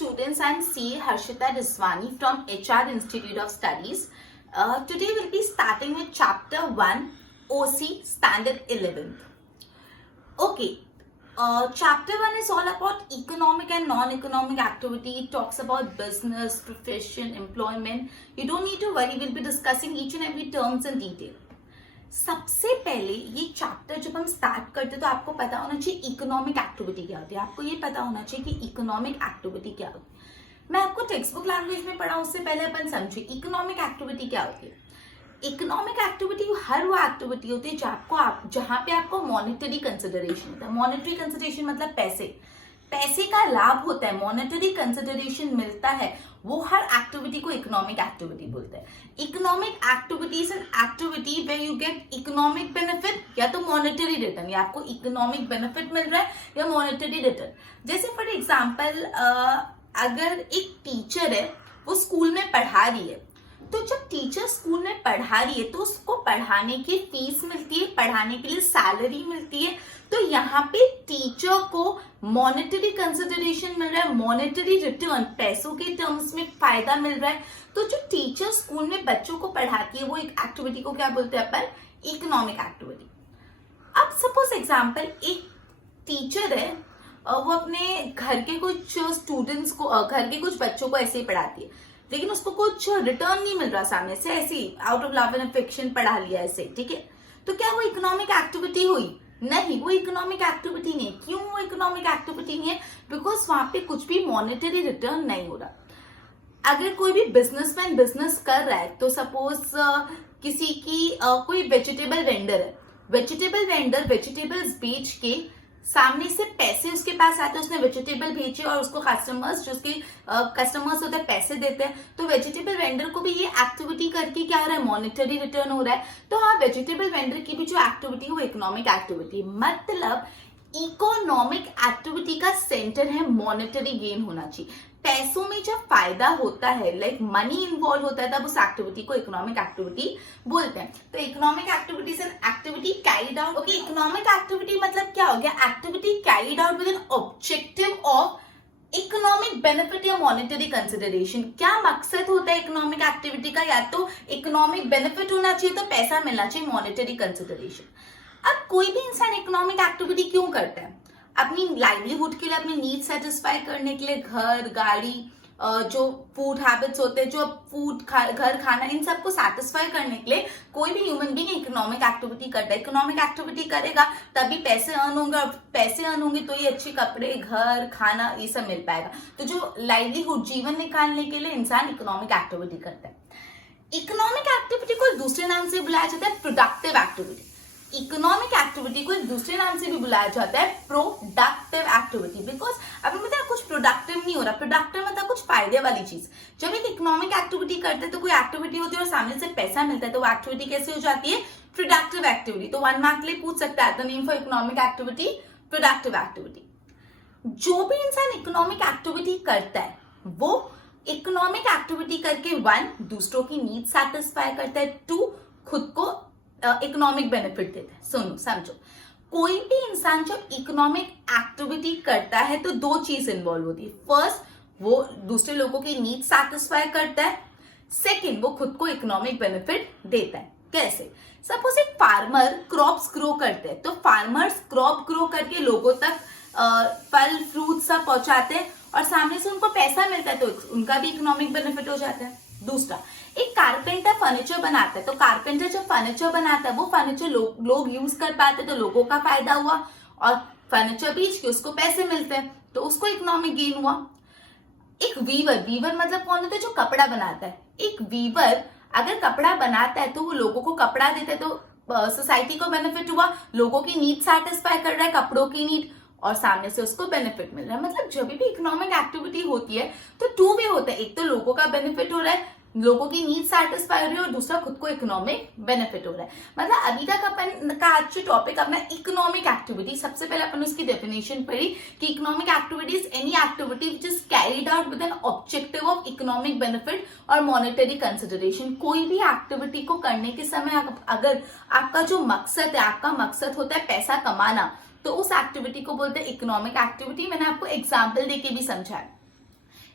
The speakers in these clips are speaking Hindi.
students, I'm CA Harshita Riswani from HR Institute of Studies. Today we'll be starting with chapter 1, OC Standard 11th. Okay, chapter 1 is all about economic and non-economic activity. It talks about business, profession, employment. You don't need to worry, we'll be discussing each and every terms in detail. सबसे पहले ये चैप्टर जब हम स्टार्ट करते तो आपको पता होना चाहिए इकोनॉमिक एक्टिविटी क्या होती है. आपको ये पता होना चाहिए कि इकोनॉमिक एक्टिविटी क्या होती है. मैं आपको टेक्स्ट बुक लैंग्वेज में पढ़ा, उससे पहले अपन समझे इकोनॉमिक एक्टिविटी क्या होती है. इकोनॉमिक एक्टिविटी हर वो एक्टिविटी होती है जहाँ पे आपको मॉनेटरी कंसिडरेशन होता है. मॉनेटरी कंसिडरेशन मतलब पैसे का लाभ होता है, मॉनेटरी कंसिडरेशन मिलता है, वो हर एक्टिविटी को इकोनॉमिक एक्टिविटी बोलते हैं. Economic activity is an activity where you get economic benefit या तो मॉनेटरी रिटर्न, या आपको इकोनॉमिक बेनिफिट मिल रहा है या मॉनेटरी रिटर्न. जैसे फॉर एग्जांपल अगर एक टीचर है वो स्कूल में पढ़ा रही है, तो जब टीचर स्कूल में पढ़ा रही है तो उसको पढ़ाने की फीस मिलती है, पढ़ाने के लिए सैलरी मिलती है. तो यहाँ पे टीचर को मॉनेटरी कंसिडरेशन मिल रहा है, मॉनेटरी रिटर्न, पैसों के टर्म्स में फायदा मिल रहा है. तो जो टीचर स्कूल में बच्चों को पढ़ाती है वो एक एक्टिविटी को क्या बोलते हैं अपन, इकोनॉमिक एक्टिविटी. अब सपोज एग्जाम्पल एक टीचर है, वो अपने घर के कुछ स्टूडेंट्स को, घर के कुछ बच्चों को ऐसे ही पढ़ाती है, लेकिन उसको कुछ रिटर्न नहीं मिल रहा सामने से, ऐसे ही out of love and affection पढ़ा लिया ऐसे, ठीक है. तो क्या वो इकोनॉमिक एक्टिविटी हुई? नहीं, वो इकोनॉमिक एक्टिविटी नहीं है. क्यों वो इकोनॉमिक एक्टिविटी नहीं है? बिकॉज वहां पे कुछ भी मॉनेटरी रिटर्न नहीं हो रहा. अगर कोई भी बिजनेसमैन बिजनेस कर रहा है, तो सपोज किसी की कोई वेजिटेबल वेंडर है, वेजिटेबल वेंडर वेजिटेबल्स बेच के सामने से पैसे उसके पास आते हैं, उसने वेजिटेबल बेचे और उसको कस्टमर्स, जो उसके कस्टमर्स होते हैं, पैसे देते हैं. तो वेजिटेबल वेंडर को भी ये एक्टिविटी करके क्या हो रहा है, मॉनेटरी रिटर्न हो रहा है. तो हाँ, वेजिटेबल वेंडर की भी जो एक्टिविटी है वो इकोनॉमिक एक्टिविटी. मतलब इकोनॉमिक एक्टिविटी का सेंटर है मॉनेटरी गेन होना चाहिए. पैसों में जब फायदा होता है, लाइक मनी इन्वॉल्व होता है, तब उस एक्टिविटी को इकोनॉमिक एक्टिविटी बोलते हैं. तो economic activity is an activity carried out. Okay, economic activity मतलब क्या हो गया, activity carried out with an objective of economic benefit या मॉनेटरी कंसिडरेशन. क्या मकसद होता है इकोनॉमिक एक्टिविटी का? या तो इकोनॉमिक बेनिफिट होना चाहिए, तो पैसा मिलना चाहिए, मॉनेटरी कंसिडरेशन. अब कोई भी इंसान इकोनॉमिक एक्टिविटी क्यों करता है? अपनी लाइवलीहुड के लिए, अपनी नीड सेटिस्फाई करने के लिए, घर, गाड़ी, जो फूड हैबिट्स होते हैं, जो फूड घर खाना, इन सबको सेटिस्फाई करने के लिए कोई भी ह्यूमन बीइंग इकोनॉमिक एक्टिविटी करता है. इकोनॉमिक एक्टिविटी करेगा तभी पैसे अर्न होंगे, और पैसे अर्न होंगे तो ये अच्छे कपड़े, घर, खाना, ये सब मिल पाएगा. तो जो लाइवलीहुड, जीवन निकालने के लिए इंसान इकोनॉमिक एक्टिविटी करता है. इकोनॉमिक एक्टिविटी को दूसरे नाम से बुलाया जाता है प्रोडक्टिव एक्टिविटी. इकोनॉमिक एक्टिविटी को एक दूसरे नाम से भी बुलाया जाता है प्रोडक्टिव एक्टिविटी. बिकॉज अभी मतलब कुछ प्रोडक्टिव नहीं हो रहा. प्रोडक्टिव मतलब कुछ फायदे वाली चीज. जब एक इकोनॉमिक एक्टिविटी करते हैं तो कोई एक्टिविटी होती है और सामने से पैसा मिलता है, तो वो एक्टिविटी कैसे हो जाती है, प्रोडक्टिव एक्टिविटी. तो 1 मार्क के लिए पूछ सकता है, the name for economic activity productive activity. जो भी इंसान इकोनॉमिक एक्टिविटी करता है वो इकोनॉमिक एक्टिविटी करके 1 दूसरों की नीड सेटिस्फाई करता है, 2 खुद को इकोनॉमिक बेनिफिट देता है. सुनो समझो, कोई भी इंसान जब इकोनॉमिक एक्टिविटी करता है तो 2 चीज इन्वॉल्व होती है. फर्स्ट, वो दूसरे लोगों की नीड सेटिस्फाई करता है. सेकंड, वो खुद को इकोनॉमिक बेनिफिट देता है. कैसे? सपोज एक फार्मर क्रॉप्स ग्रो करते हैं, तो फार्मर्स क्रॉप ग्रो करके लोगों तक फल फ्रूट सब पहुंचाते हैं और सामने से उनको पैसा मिलता है, तो उनका भी इकोनॉमिक बेनिफिट हो जाता है. दूसरा, एक कारपेंटर फर्नीचर बनाता है, तो कारपेंटर जब फर्नीचर बनाता है वो फर्नीचर लोग यूज कर पाते, तो लोगों का फायदा हुआ, और फर्नीचर बेच के उसको पैसे मिलते हैं, तो उसको इकोनॉमिक गेन हुआ. एक वीवर मतलब कौन होता है, जो कपड़ा बनाता है. एक वीवर अगर कपड़ा बनाता है तो वो लोगों को कपड़ा देता है, तो सोसाइटी को बेनिफिट हुआ, लोगों की नीड सेटिस्फाई कर रहा है, कपड़ों की नीड, और सामने से उसको बेनिफिट मिल रहा है. मतलब जब भी इकोनॉमिक एक्टिविटी होती है तो 2 वे होता है. एक तो लोगों का बेनिफिट हो रहा है, लोगों की नीड सेटिस्फाई हो रही है, और दूसरा खुद को इकोनॉमिक बेनिफिट हो रहा है. मतलब अभी तक अपन का आज जो टॉपिक अपना इकोनॉमिक एक्टिविटी, सबसे पहले अपन उसकी डेफिनेशन पढ़ी कि economic activity is any activity which is carried out with an objective of economic benefit और मॉनेटरी कंसिडरेशन. कोई भी एक्टिविटी को करने के समय अगर आपका जो मकसद है, आपका मकसद होता है पैसा कमाना, तो उस एक्टिविटी को बोलते हैं इकोनॉमिक एक्टिविटी. मैंने आपको एग्जाम्पल देके भी समझाया.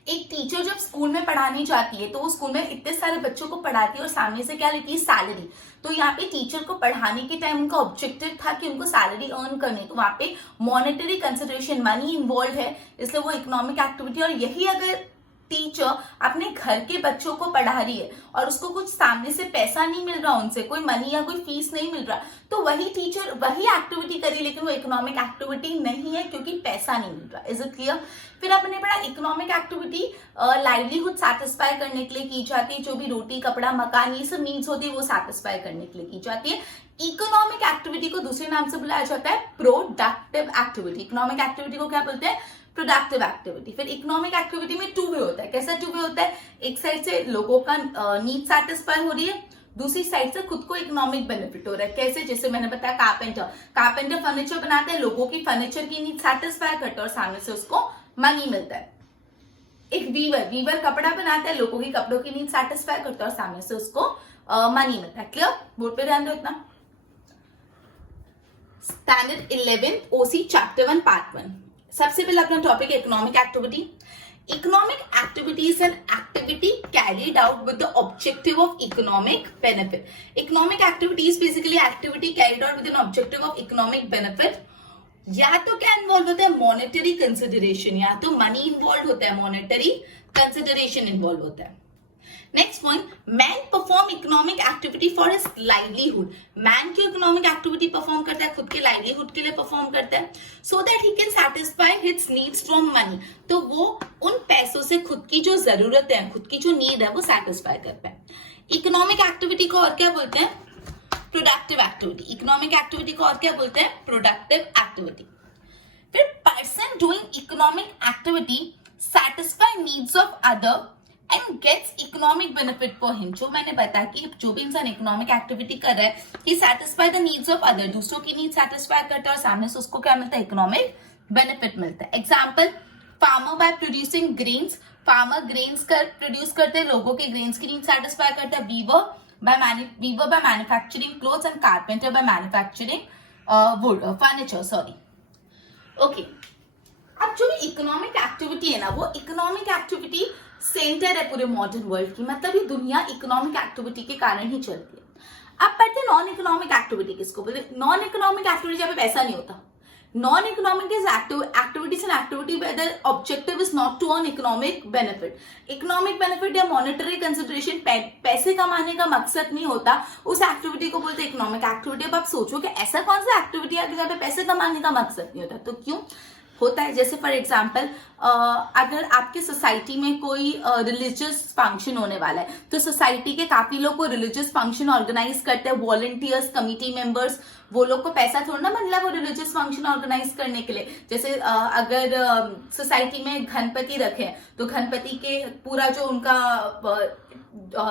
एक टीचर जब स्कूल में पढ़ाने जाती है तो वो स्कूल में इतने सारे बच्चों को पढ़ाती है और सामने से क्या लेती है, सैलरी। तो यहाँ पे टीचर को पढ़ाने के टाइम उनका ऑब्जेक्टिव था कि उनको सैलरी अर्न करनी, तो वहां पे मॉनेटरी कंसिडरेशन, मनी इन्वॉल्व है, इसलिए वो इकोनॉमिक एक्टिविटी। और यही अगर टीचर अपने घर के बच्चों को पढ़ा रही है और उसको कुछ सामने से पैसा नहीं मिल रहा, उनसे कोई मनी या कोई फीस नहीं मिल रहा, तो वही टीचर वही एक्टिविटी करी, लेकिन वो इकोनॉमिक एक्टिविटी नहीं है क्योंकि पैसा नहीं मिल रहा। Is it clear? फिर आपने पढ़ा इकोनॉमिक एक्टिविटी लाइवलीहुड सेटिस्फाई करने के लिए की जाती है, जो भी रोटी कपड़ा मकान ये सब नीड्स होती है वो सेटिस्फाई करने के लिए की जाती है। इकोनॉमिक एक्टिविटी को दूसरे नाम से बुलाया जाता है प्रोडक्टिव एक्टिविटी। इकोनॉमिक एक्टिविटी को क्या बोलते हैं? Productive activity. फिर इकोनॉमिक एक्टिविटी में टू वे होता है। कैसा टू वे होता है? एक साइड से लोगों का नीड सेटिस्फाई हो रही है, दूसरी साइड से खुद को इकोनॉमिक बेनिफिट हो रहा है। कैसे? जैसे मैंने बताया कारपेंटर फर्नीचर बनाते हैं, लोगों की फर्नीचर की नीड सेटिस्फाई करता है और सामने से उसको मनी मिलता है। एक वीवर कपड़ा बनाता है, लोगों की कपड़ों की नीड सेटिस्फाई करता है और सामने से उसको मनी मिलता है। क्लियर? बोर्ड पे ध्यान दो इतना। स्टैंडर्ड 11 ओसी चैप्टर 1 पार्ट 1। सबसे पहले अपना टॉपिक है economic activity. Economic activity is an activity carried out with the objective of economic benefit. Economic activity is basically activity carried out with an objective of economic benefit. या तो क्या इन्वॉल्व होता है? मॉनेटरी कंसिडरेशन, या तो मनी इन्वॉल्व होता है, मॉनेटरी कंसिडरेशन इन्वॉल्व होता है। Next point, man perform economic activity for his livelihood. Man क्यों इकोनॉमिक एक्टिविटी परफॉर्म करता है? खुद के लाइवलीहुड के लिए परफॉर्म करता है, so that he can satisfy his needs from money. तो वो उन पैसों से खुद की जो जरूरत है, खुद की जो नीड है वो सेटिस्फाई कर पाए। इकोनॉमिक एक्टिविटी को और क्या बोलते हैं? Productive activity. इकोनॉमिक एक्टिविटी को और क्या बोलते हैं? Productive activity. फिर person doing economic activity satisfy needs of other and gets economic benefit for him. जो मैंने बताया कि जो भी इंसान इकोनॉमिक एक्टिविटी कर रहा है, he satisfy the needs of other, दूसरों की नीड सेटिस्फाई करता है और सामने से उसको क्या मिलता है? इकोनॉमिक बेनिफिट मिलता है। Example, farmer by producing grains, farmer grains produce करते हैं, लोगों के ग्रेन्स की नीड सेटिस्फाई करता है। Weaver by manufacturing clothes and carpenter by manufacturing wood furniture, sorry. Okay. अब जो इकोनॉमिक एक्टिविटी है ना, वो इकोनॉमिक एक्टिविटी सेंटर है पूरे मॉडर्न वर्ल्ड की, मतलब ये दुनिया इकोनॉमिक एक्टिविटी के कारण ही चलती है। अब पढ़ते हैं नॉन इकोनॉमिक एक्टिविटी किसको बोलते हैं? नॉन इकोनॉमिक एक्टिविटी जहाँ पे पैसा नहीं होता। Non economic is activities and activity where the objective is not to earn economic benefit. Economic benefit या मॉनेटरी कंसिडरेशन, पैसे कमाने का मकसद नहीं होता, उस एक्टिविटी को बोलते हैं इकोनॉमिक एक्टिविटी। अब आप सोचो कि ऐसा कौन सा एक्टिविटी है जहाँ पे पैसे कमाने का मकसद नहीं होता? तो क्यों होता है? जैसे फॉर एग्जाम्पल, अगर आपके सोसाइटी में कोई रिलीजियस फंक्शन होने वाला है, तो सोसाइटी के काफी लोग को रिलीजियस फंक्शन ऑर्गेनाइज करते हैं, वॉलंटियर्स, कमिटी मेंबर्स, वो लोग को पैसा थोड़ा ना मतलब वो रिलीजियस फंक्शन ऑर्गेनाइज करने के लिए। जैसे अगर सोसाइटी में गणपति रखे तो गणपति के पूरा जो उनका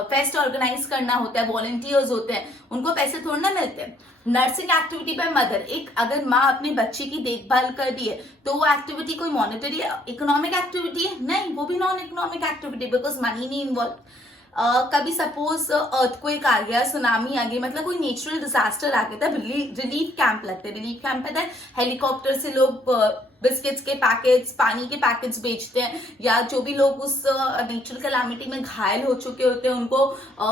फेस्ट ऑर्गेनाइज करना होता है, वॉलंटियर्स होते हैं, उनको पैसे थोड़ा ना मिलते हैं। नर्सिंग एक्टिविटी बाय मदर, एक अगर माँ अपने बच्चे की देखभाल कर रही है तो वो एक्टिविटी कोई मॉनेटरी इकोनॉमिक एक्टिविटी है? नहीं, वो भी non economic activity, because money नहीं इन्वॉल्व। कभी सपोज अर्थक्वेक आ गया, सुनामी आ गई, मतलब कोई नेचुरल डिजास्टर आ गया था, रिलीफ कैंप लगते हैं। रिलीफ कैंप पता है, हेलीकॉप्टर से लोग बिस्किट्स के पैकेट्स, पानी के पैकेट्स बेचते हैं, या जो भी लोग उस नेचुरल कैलामिटी में घायल हो चुके होते हैं उनको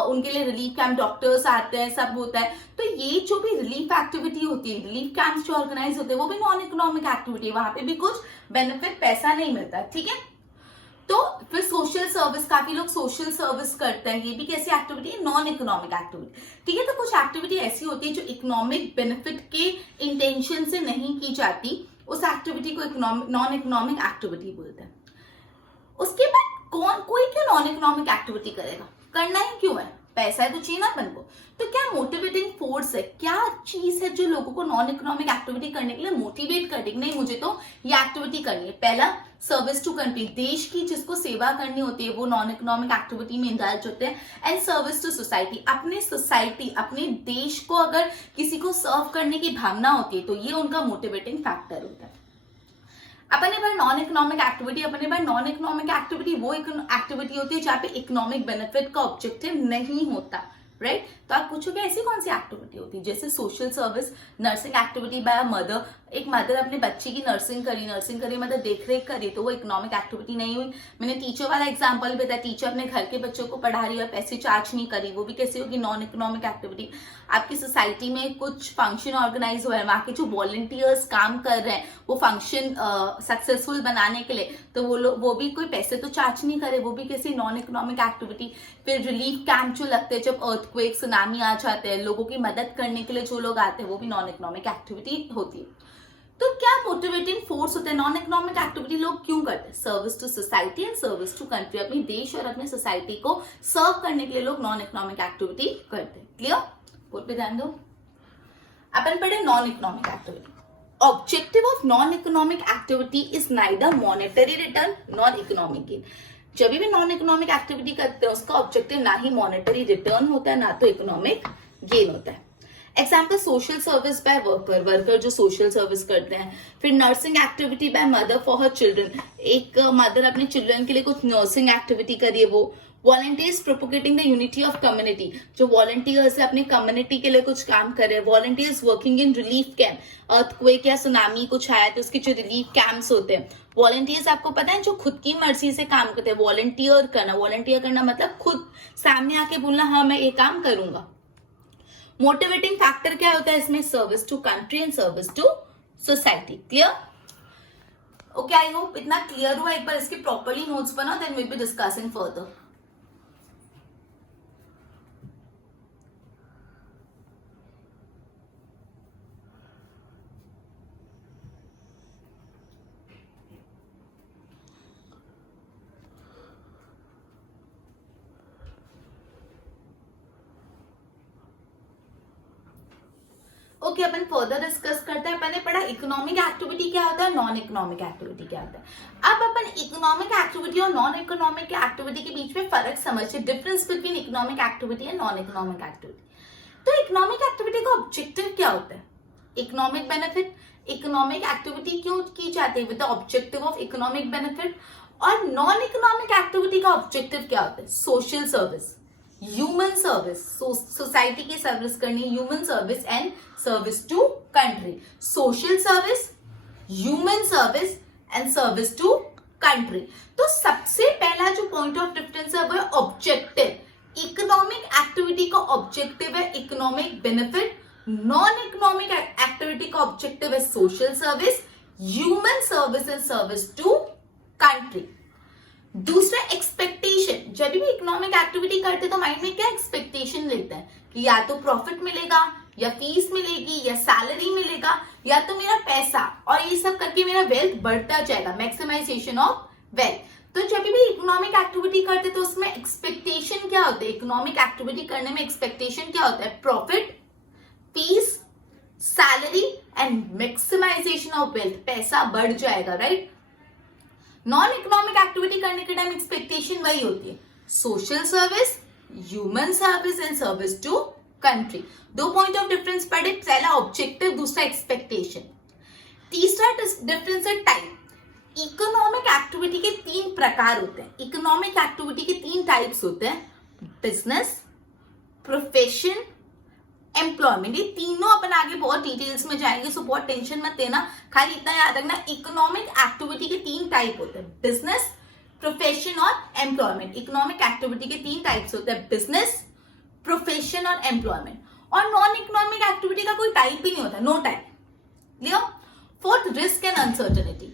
उनके लिए रिलीफ कैंप, डॉक्टर्स आते हैं, सब होता है। तो ये जो भी रिलीफ एक्टिविटी होती है, रिलीफ कैंप्स जो ऑर्गेनाइज होते हैं, वो भी नॉन इकोनॉमिक एक्टिविटी है, वहां पे भी कुछ बेनिफिट, पैसा नहीं मिलता। ठीक है। तो फिर सोशल सर्विस, काफी लोग सोशल सर्विस करते हैं, ये भी कैसी एक्टिविटी है? Non economic activity. ठीक है। तो कुछ एक्टिविटी ऐसी होती है जो इकोनॉमिक बेनिफिट के इंटेंशन से नहीं की जाती, उस एक्टिविटी को नॉन इकोनॉमिक एक्टिविटी बोलते हैं। उसके बाद कोई क्यों नॉन इकोनॉमिक एक्टिविटी करेगा? करना ही क्यों है? पैसा है तो चाहिए ना अपन को। तो क्या मोटिवेटिंग फोर्स है, क्या चीज है जो लोगों को नॉन इकोनॉमिक एक्टिविटी करने के लिए मोटिवेट करेगी? नहीं, मुझे तो ये एक्टिविटी करनी है। पहला, सर्विस टू कंट्री, देश की जिसको सेवा करनी होती है वो नॉन इकोनॉमिक एक्टिविटी में इंडल्ज होते हैं। एंड सर्विस टू सोसाइटी, अपने सोसाइटी, अपने देश को अगर किसी को सर्व करने की भावना होती है तो ये उनका मोटिवेटिंग फैक्टर होता है। अपने पर नॉन इकोनॉमिक एक्टिविटी वो एक्टिविटी होती है जहाँ पे इकोनॉमिक बेनिफिट का ऑब्जेक्टिव नहीं होता, राइट। तो आप पूछोगे ऐसी कौन सी एक्टिविटी होती है? जैसे social service, nursing activity by a mother, एक मदर अपने बच्चे की नर्सिंग करी मतलब देख रेख करी, तो वो इकोनॉमिक एक्टिविटी नहीं हुई। मैंने टीचर वाला एग्जांपल बताया, टीचर अपने घर के बच्चों को पढ़ा रही है और पैसे चार्ज नहीं करी, वो भी कैसे होगी, नॉन इकोनॉमिक एक्टिविटी। आपकी सोसाइटी में कुछ फंक्शन ऑर्गेनाइज हुआ है, वहां के जो वॉलंटियर्स काम कर रहे हैं वो फंक्शन सक्सेसफुल बनाने के लिए, तो वो भी कोई पैसे तो चार्ज नहीं करे, वो भी कैसी नॉन इकोनॉमिक एक्टिविटी। फिर रिलीफ कैंप जो लगते हैं जब अर्थक्वेक सुनामी आ जाते हैं, लोगों की मदद करने के लिए जो लोग आते हैं, वो भी नॉन इकोनॉमिक एक्टिविटी होती है। तो क्या मोटिवेटिंग फोर्स होता है नॉन इकोनॉमिक एक्टिविटी लोग क्यों करते हैं? Service to society and service to country, अपनी देश और अपनी सोसाइटी को सर्व करने के लिए लोग नॉन इकोनॉमिक एक्टिविटी करते हैं। क्लियर? बोर्ड पे ध्यान दो। अपन पढ़े non economic activity. Objective of non economic activity is neither monetary return nor economic gain. जब भी नॉन इकोनॉमिक एक्टिविटी करते हैं उसका ऑब्जेक्टिव ना ही मॉनेटरी रिटर्न होता है ना तो इकोनॉमिक गेन होता है। Example social service by worker जो सोशल सर्विस करते हैं। फिर nursing activity by mother for her children, एक मदर अपने चिल्ड्रन के लिए कुछ नर्सिंग एक्टिविटी करिए। वो volunteers propagating the unity of community, जो वॉलंटियर्स है अपनी कम्युनिटी के लिए कुछ काम कर रहे हैं। Volunteers working in relief camp, earthquake या सुनामी कुछ आया तो उसके जो रिलीफ कैंप्स होते हैं। वॉलंटियर्स आपको पता है जो खुद की मर्जी से काम करते हैं। वॉलंटियर करना मतलब खुद सामने आके बोलना हाँ मैं ये काम करूंगा। मोटिवेटिंग फैक्टर क्या होता है इसमें? Service to country and service to society. Clear? Okay, I hope इतना क्लियर हुआ। एक बार इसके प्रॉपरली नोट्स बनाओ, then will be discussing further. ओके, अपन फर्दर डिस्कस करते हैं। अपन ने पढ़ा इकोनॉमिक एक्टिविटी क्या होता है, नॉन इकोनॉमिक एक्टिविटी क्या होता है। अब अपन इकोनॉमिक एक्टिविटी और नॉन इकोनॉमिक एक्टिविटी के बीच में फर्क समझते हैं, difference between economic activity and non economic activity. तो इकोनॉमिक एक्टिविटी का ऑब्जेक्टिव क्या होता है? Economic benefit. इकोनॉमिक एक्टिविटी क्यों की जाती है? With the objective of economic benefit. और नॉन इकोनॉमिक एक्टिविटी का ऑब्जेक्टिव क्या होता है? Social service, human service, society की सर्विस करनी, human service and service to country. Social service, human service and service to country. तो सबसे पहला जो पॉइंट ऑफ डिफरेंस है वो है ऑब्जेक्टिव। इकोनॉमिक एक्टिविटी का ऑब्जेक्टिव है economic benefit, non economic activity का ऑब्जेक्टिव है social service, human service and service to country. दूसरा एक्सपेक्टेशन। जब भी इकोनॉमिक एक्टिविटी करते तो माइंड में क्या एक्सपेक्टेशन लेते हैं कि या तो प्रॉफिट मिलेगा या फीस मिलेगी या सैलरी मिलेगा या तो मेरा पैसा, और ये सब करके मेरा वेल्थ बढ़ता जाएगा, मैक्सिमाइजेशन ऑफ वेल्थ। तो जब भी इकोनॉमिक एक्टिविटी करते तो उसमें एक्सपेक्टेशन क्या होता है? इकोनॉमिक एक्टिविटी करने में एक्सपेक्टेशन क्या होता है? Profit, fees, salary and maximisation of wealth, पैसा बढ़ जाएगा, राइट। नॉन इकोनॉमिक एक्टिविटी करने के टाइम एक्सपेक्टेशन वही होती है, social service, human service and service to country. दो पॉइंट ऑफ डिफरेंस पढ़े, पहला ऑब्जेक्टिव, दूसरा एक्सपेक्टेशन। तीसरा डिफरेंस है टाइप। इकोनॉमिक एक्टिविटी के तीन प्रकार होते हैं। इकोनॉमिक एक्टिविटी के तीन टाइप्स होते हैं, बिजनेस, प्रोफेशन, एम्प्लॉयमेंट। ये तीनों अपन आगे बहुत डिटेल्स में जाएंगे, सो बहुत टेंशन मत लेना, खाली इतना याद रखना इकोनॉमिक एक्टिविटी के तीन टाइप होते हैं, बिजनेस, प्रोफेशन और एम्प्लॉयमेंट। इकोनॉमिक एक्टिविटी के तीन टाइप्स होते हैं, बिजनेस, प्रोफेशन और एम्प्लॉयमेंट। और नॉन इकोनॉमिक एक्टिविटी का कोई टाइप ही नहीं होता, नो टाइप। लियो। Fourth, risk and uncertainty.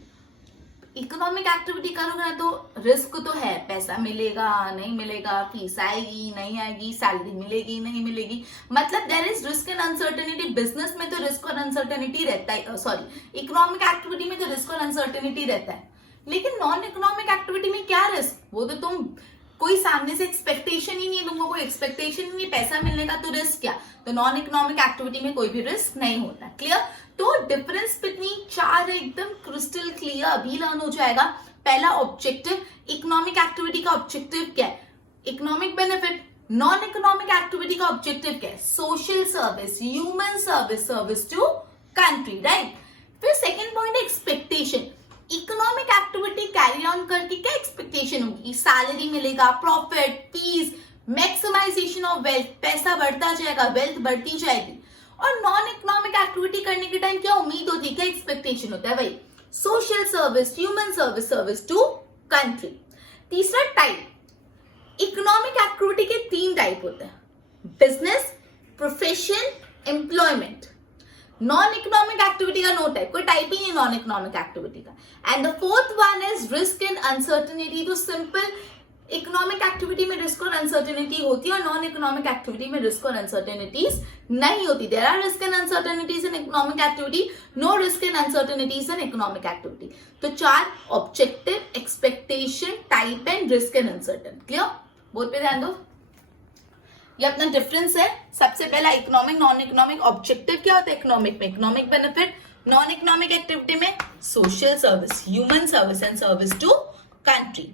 Economic activity करोगे ना तो रिस्क तो है, पैसा मिलेगा नहीं मिलेगा, फीस आएगी नहीं आएगी, सैलरी मिलेगी नहीं मिलेगी, मतलब there is risk and uncertainty. Business में तो रिस्क और अनसर्टेनिटी रहता है, सॉरी इकोनॉमिक एक्टिविटी में तो रिस्क और अनसर्टेनिटी रहता है। लेकिन नॉन इकोनॉमिक एक्टिविटी में क्या रिस्क? वो तो तुम कोई सामने से एक्सपेक्टेशन ही नहीं, तुमको कोई एक्सपेक्टेशन ही नहीं, पैसा मिलने का, तो रिस्क क्या? तो नॉन इकोनॉमिक एक्टिविटी में कोई भी रिस्क नहीं होता। क्लियर? तो डिफरेंस बिटवीन चार एकदम क्रिस्टल क्लियर अभी लर्न हो जाएगा। पहला ऑब्जेक्टिव, इकोनॉमिक एक्टिविटी का ऑब्जेक्टिव क्या है? Economic benefit. Non economic activity का ऑब्जेक्टिव क्या है? Social service, human service, service to country, right. फिर सेकेंड पॉइंट है expectation. Economic activity carry on करके क्या एक्सपेक्टेशन होगी? सैलरी मिलेगा, profit, fees, maximisation of wealth, पैसा बढ़ता जाएगा, वेल्थ बढ़ती जाएगी। और नॉन इकोनॉमिक एक्टिविटी करने के टाइम क्या उम्मीद होती है, क्या एक्सपेक्टेशन होता है, वही social service, human service, service to country. तीसरा टाइप, इकोनॉमिक एक्टिविटी के 3 टाइप होते हैं, business, profession, employment. Non economic activity का नो टाइप, कोई टाइप ही नहीं नॉन इकोनॉमिक एक्टिविटी का। And the fourth one is risk and uncertainty. तो सिंपल इकोनॉमिक एक्टिविटी में रिस्क और अनसर्टेनिटी होती है और नॉन इकोनॉमिक एक्टिविटी में रिस्क और अनसर्टेनिटीज नहीं होती। There are risk and uncertainties in economic activity, no risk and uncertainties in economic activity. तो 4 objective, expectation, type and risk and uncertain. Clear? Board पे ध्यान दो, ये अपना डिफरेंस है। सबसे पहला इकोनॉमिक, नॉन इकोनॉमिक। ऑब्जेक्टिव क्या होता है इकोनॉमिक में, economic benefit. Non economic activity में social service, human service and service to country.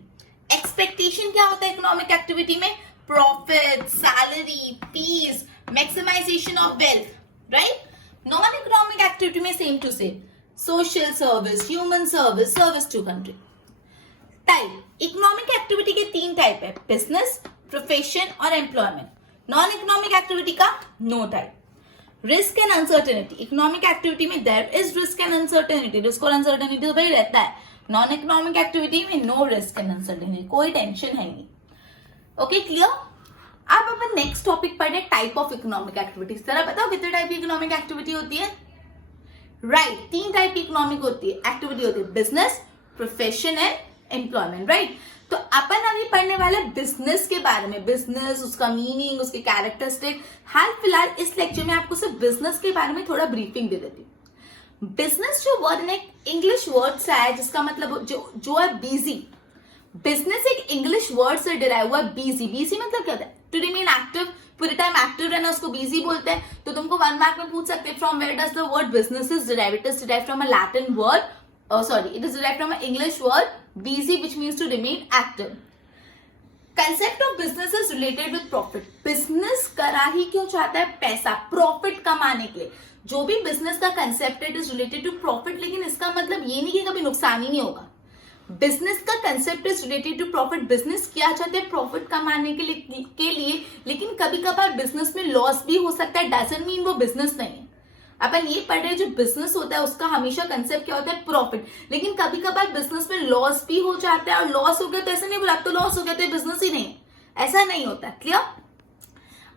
Expectation क्या होता है इकोनॉमिक एक्टिविटी में, profit, salary, fees, maximization of wealth, right. Non economic activity में same to same, social service, human service, service to country. Type, economic activity के 3 टाइप है, बिजनेस, प्रोफेशन और एम्प्लॉयमेंट। नॉन इकोनॉमिक एक्टिविटी का no type. Risk and uncertainty, economic activity में there is risk and uncertainty, risk और अनसर्टेनिटी तो भाई रहता है। नॉन इकोनॉमिक एक्टिविटी में नो रिस्क एंड अनसर्टेनिटी, कोई टेंशन है नहीं। Okay, clear? अब अपन नेक्स्ट टॉपिक पढ़े, टाइप ऑफ इकोनॉमिक एक्टिविटी। जरा बताओ कितने टाइप की इकोनॉमिक एक्टिविटी होती है? राइट, 3 टाइप की इकोनॉमिक होती है, एक्टिविटी होती है, business, profession and employment, right. तो अपन अभी पढ़ने वाले बिजनेस के बारे में, बिजनेस, उसका मीनिंग, उसके कैरेक्टरिस्टिक। हाल फिलहाल इस लेक्चर में आपको सिर्फ बिजनेस के बारे में थोड़ा ब्रीफिंग दे देती हूँ। बिजनेस जो वर्ड एक इंग्लिश वर्ड से आया, जिसका मतलब जो है बिजी। बिजनेस एक इंग्लिश वर्ड से डिराइव हुआ, बिजी। बिजी मतलब क्या होता है, टू रिमेन एक्टिव, पूरे टाइम एक्टिव रहना, उसको बिजी बोलते हैं। तो तुमको 1 मार्क में पूछ सकते हैं, from where does the word business is derive? It is derive from a Latin word, it is derived from an English word busy, which means to remain active. Concept of business is related with profit. Business करा ही क्यों चाहता है? पैसा, प्रॉफिट कमाने के लिए। जो भी बिजनेस का कंसेप्ट है, it is related to profit, लेकिन इसका मतलब ये नहीं कि कभी नुकसान ही नहीं होगा। बिजनेस का concept is related to profit. Business क्या चाहते हैं? प्रॉफिट कमाने के लिए, लेकिन कभी कभार बिजनेस में लॉस भी हो सकता है, डजंट मीन वो बिजनेस नहीं है। अपन ये पढ़ रहे हैं, जो बिजनेस होता है उसका हमेशा कंसेप्ट क्या होता है? प्रॉफिट। लेकिन कभी कभार बिजनेस में लॉस भी हो जाता है, और लॉस हो गया तो ऐसा नहीं बोला अब तो लॉस हो गया तो बिजनेस ही नहीं, ऐसा नहीं होता। क्लियर?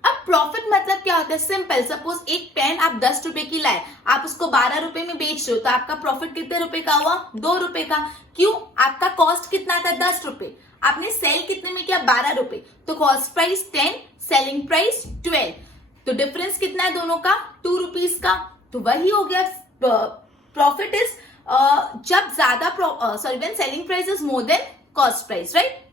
अब प्रॉफिट मतलब क्या होता है? सिंपल, सपोज एक पेन आप 10 रुपए की लाए, आप उसको 12 रुपए में बेच रहे हो, तो आपका प्रॉफिट कितने रुपए का हुआ? 2 रुपए का। क्यों? आपका कॉस्ट कितना था? 10 रुपए। आपने सेल कितने में किया? 12 रुपए। तो कॉस्ट प्राइस 10, सेलिंग प्राइस 12। तो डिफरेंस कितना है दोनों का? 2 रुपीज का। तो वही हो गया प्रॉफिट इज जब ज्यादा, when selling price is more than cost price, right.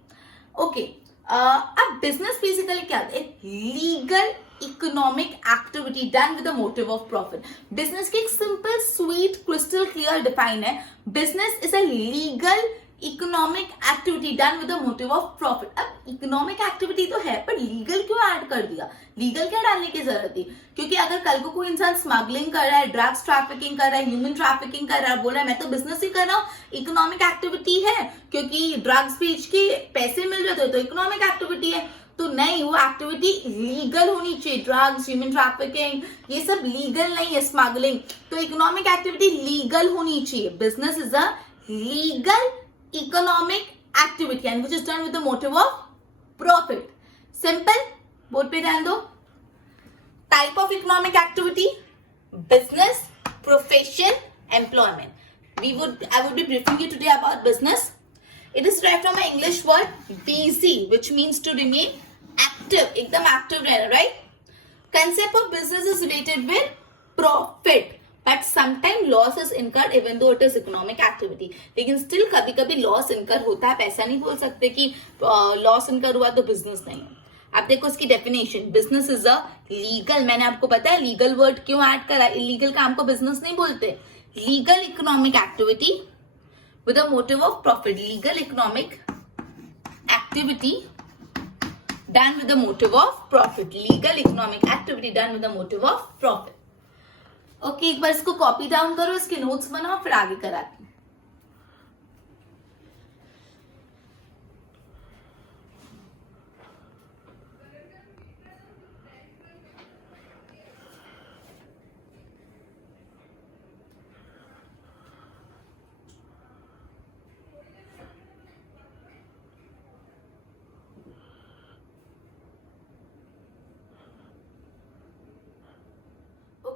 Okay, अब बिजनेस बेसिकली क्या है? Legal economic activity done with the motive of profit. Business की एक simple, sweet, crystal clear define है, business is a legal economic activity done with the motive of profit. अब इकोनॉमिक एक्टिविटी तो है, पर लीगल क्यों ऐड कर दिया? लीगल क्या डालने की जरूरत थी? क्योंकि अगर कल को कोई इंसान स्मगलिंग कर रहा है, ड्रग्स ट्रैफिकिंग कर रहा है, ह्यूमन ट्रैफिकिंग कर रहा है, बोल रहा है मैं तो बिजनेस ही कर रहा हूँ, इकोनॉमिक एक्टिविटी है, क्योंकि ड्रग्स बेच के पैसे मिल रहे थे, तो इकोनॉमिक एक्टिविटी है। तो नहीं, वो एक्टिविटी लीगल होनी चाहिए। ड्रग्स, ह्यूमन ट्रैफिकिंग, ये सब लीगल नहीं है, स्मगलिंग। तो इकोनॉमिक एक्टिविटी लीगल होनी चाहिए। Business is a legal economic activity and which is done with the motive of profit. Simple. Board पे ध्यान दो। Type of economic activity: business, profession, employment. I would be briefing you today about business. It is derived from an English word busy, which means to remain active. एकदम active रहना, right? Concept of business is related with profit. But sometimes loss is incurred even though it is economic activity. लेकिन still कभी कभी loss incur होता है। ऐसा नहीं बोल सकते कि loss incur हुआ तो business नहीं है। अब देखो इसकी definition, business is a legal, मैंने आपको बताया legal word क्यों ऐड करा, illegal काम को business नहीं बोलते। Legal economic activity with a motive of profit. Legal economic activity done with the motive of profit. Legal economic activity done with the motive of profit. Okay, एक बार इसको कॉपी डाउन करो, इसके नोट्स बनाओ, फिर आगे कराती हूँ।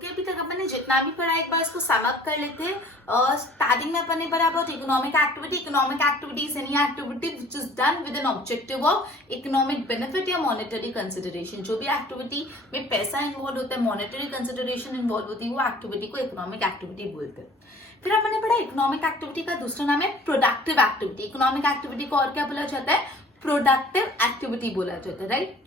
अभी तक अपन ने जितना भी पढ़ा एक बार इसको सम अप कर लेते हैं। स्टार्टिंग में अपन ने पढ़ा about economic activity. Economic activity is any activity which is done with an objective of economic benefit या मॉनेटरी कंसिडरेशन। जो भी एक्टिविटी में पैसा इन्वॉल्व होता है, मॉनेटरी कंसिडरेशन इन्वॉल्व होती है, वो एक्टिविटी को इकोनॉमिक एक्टिविटी बोलते हैं। फिर अपन ने पढ़ा इकोनॉमिक एक्टिविटी का दूसरा नाम है प्रोडक्टिव एक्टिविटी। इकोनॉमिक एक्टिविटी को और क्या बोला जाता है? प्रोडक्टिव एक्टिविटी बोला जाता है, राइट।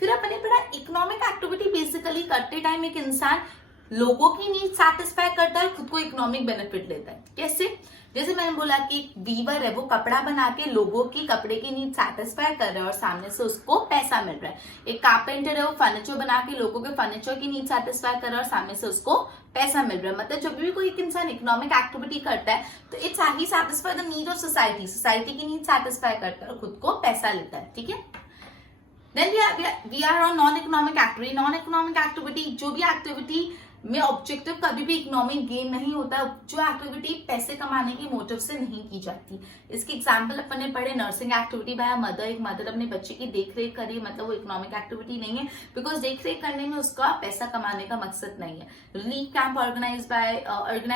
फिर अपन ने पढ़ा इकोनॉमिक एक्टिविटी बेसिकली करते टाइम एक इंसान लोगों की नीड सेटिस्फाई करता है, खुद को इकोनॉमिक बेनिफिट लेता है। कैसे? जैसे मैंने बोला कि एक वीवर है, वो कपड़ा बना के लोगों की कपड़े की नीड सेटिस्फाई कर रहा है और सामने से उसको पैसा मिल रहा है। एक कारपेंटर है, वो फर्नीचर बना के लोगों के फर्नीचर की नीड सेटिस्फाई कर रहा है और सामने से उसको पैसा मिल रहा है। मतलब जब भी कोई एक इंसान इकोनॉमिक एक्टिविटी करता है तो it's he satisfy the need of society, society की नीड सेटिस्फाई करता है और खुद को पैसा लेता है, ठीक है। Then we are on non-economic activity. Non-economic activity जो भी एक्टिविटी में ऑब्जेक्टिव कभी भी इकोनॉमिक गेन नहीं होता, जो एक्टिविटी पैसे कमाने के मोटिव से नहीं की जाती। इसके एग्जांपल अपन ने पढ़े, नर्सिंग एक्टिविटी बाय मदर। एक मदर अपने बच्चे की देख रेख करे, मतलब वो इकोनॉमिक एक्टिविटी नहीं है, बिकॉज देख रेख करने में उसका पैसा कमाने का मकसद नहीं है। Relief camp organise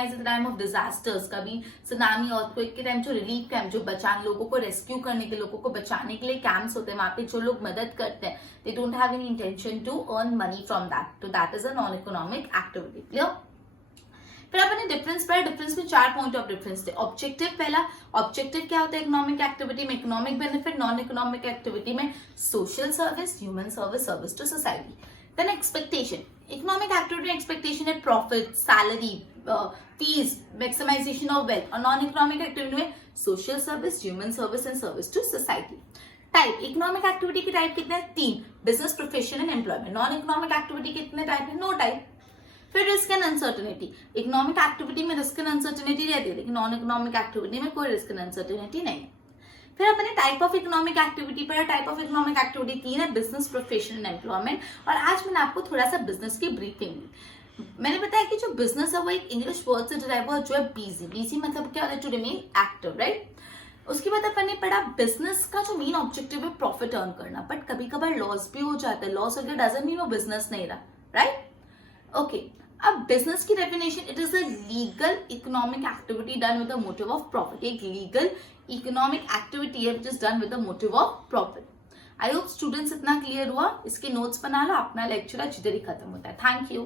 at the time of disasters, कभी सुनामी अर्थक्वेक के टाइम जो रिलीफ कैंप, जो लोगों को रेस्क्यू करने के, लोगों को बचाने के लिए कैंप्स होते हैं, वहां पे जो लोग मदद करते हैं, they don't have any intention to earn money from that, so that is a non-economic activity. Clear? फिर अपने डिफरेंस पर, डिफरेंस में 4 पॉइंट ऑफ डिफरेंस थे। ऑब्जेक्टिव, पहला ऑब्जेक्टिव क्या होता है इकोनॉमिक एक्टिविटी में? Economic benefit. Non economic activity में social service, human service, service to society. Then expectation, economic activity में एक्सपेक्टेशन है profit, salary, fees, maximisation of wealth. और नॉन इकोनॉमिक एक्टिविटी में social service, human service and service to society. Type, economic activity के टाइप कितने हैं? 3, business, profession and employment. Non economic activity कितने टाइप है? 9 टाइप। फिर risk and uncertainty, economic activity में रिस्क एंड अनसर्टेनिटी रहती है, लेकिन नॉन इकोनॉमिक एक्टिविटी में कोई रिस्क एंड अनसर्टेनिटी नहीं है। फिर अपने टाइप ऑफ इकोनॉमिक एक्टिविटी पर, टाइप ऑफ इकोनॉमिक एक्टिविटी 3 है, बिजनेस, प्रोफेशन एंड एम्प्लॉयमेंट। और आज मैंने आपको थोड़ा सा बिजनेस की ब्रीफिंग दी। मैंने बताया कि जो बिजनेस है वो एक इंग्लिश वर्ड से डिराइव हुआ, जो है बीजी। बीजी मतलब क्या होता है? To remain active, right. उसके बाद अपन ने पढ़ा बिजनेस का जो मेन ऑब्जेक्टिव है प्रॉफिट अर्न करना, बट कभी कभार लॉस भी हो जाता है। लॉस हो गया डजंट मीन वो बिजनेस नहीं रहा, राइट। ओके, अब बिजनेस की definition, it is a legal economic activity done with the motive of profit. एक लीगल इकोनॉमिक एक्टिविटी है which is done with the motive of profit. I hope students इतना क्लियर हुआ। इसके नोट्स बना लो, अपना लेक्चर आज इधर ही खत्म होता है। Thank you.